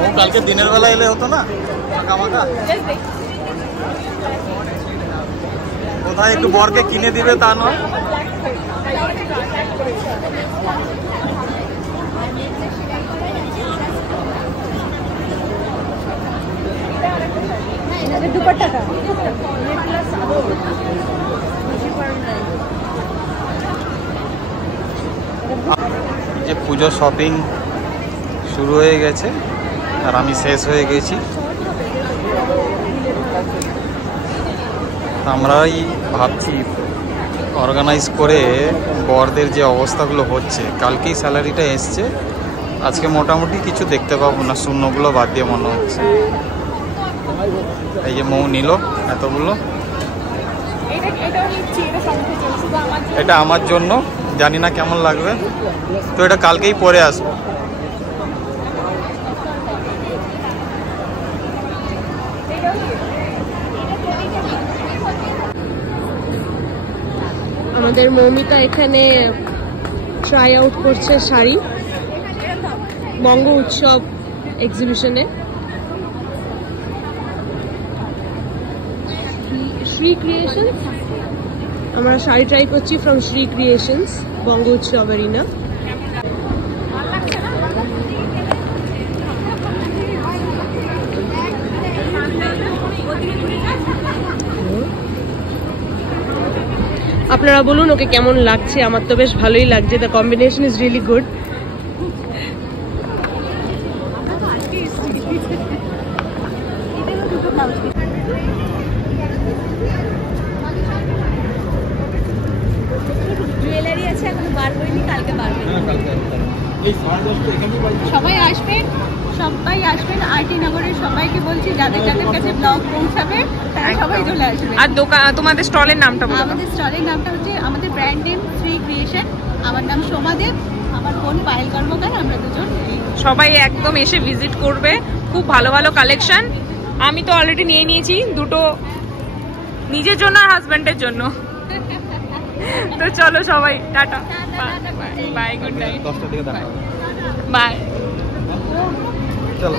ও কালকে দিনের বেলা এলে হতো না, ফাঁকা ফাঁকা। কোথায় একটু বরকে কিনে দিবে তা নয়। যে পুজো শপিং শুরু হয়ে গেছে আর আমি শেষ হয়ে গেছি। আমরাই ভাবছি অর্গানাইজ করে বরদের যে অবস্থাগুলো হচ্ছে, কালকেই স্যালারিটা এসছে, আজকে মোটামুটি কিছু দেখতে পাবো না, শূন্যগুলো বাদ দিয়ে মনে হচ্ছে। এই যে মৌ নিল এতগুলো, এটা আমার জন্য, জানি না কেমন লাগবে, তো এটা কালকেই পরে আসবো। আমাদের মৌমিতা এখানে ট্রাই আউট করছে শাড়ি বঙ্গ উৎসব এক্সিবিশনে। শ্রী ক্রিয়েশনস, আমরা শাড়ি ট্রাই করছি ফ্রম শ্রী ক্রিয়েশনস বঙ্গ উৎসব এরিনা। আপনারা বলুন ওকে কেমন লাগছে, আমার তো বেশ ভালোই লাগছে, the combination is really good. Jewellery আছে, এখনো বার করিনি, কালকে বার করব। সবাই আসবেন, সবাই আসবেন, আরটি নগরের সবাইকে বলছি, যাদের যাদের কাছে ব্লগ পৌঁছাবে তারা সবাই চলে আসবে। আর দোকান, তোমাদের স্টলের নামটা বলো। আমাদের স্টলের নামটা হচ্ছে, আমাদের ব্র্যান্ড নেম শ্রী ক্রিয়েশন, আমার নাম সোমাদেব, আমার বোন পায়েল কর্মকার, আমরা দুজন। সবাই একদম এসে ভিজিট করবে, খুব ভালো ভালো কালেকশন। আমি তো অলরেডি নিয়ে নিয়েছি দুটো, নিজের জন্য আর হাজব্যান্ডের জন্য। তো চলো সবাই tata, bye, good night, bye. চলো।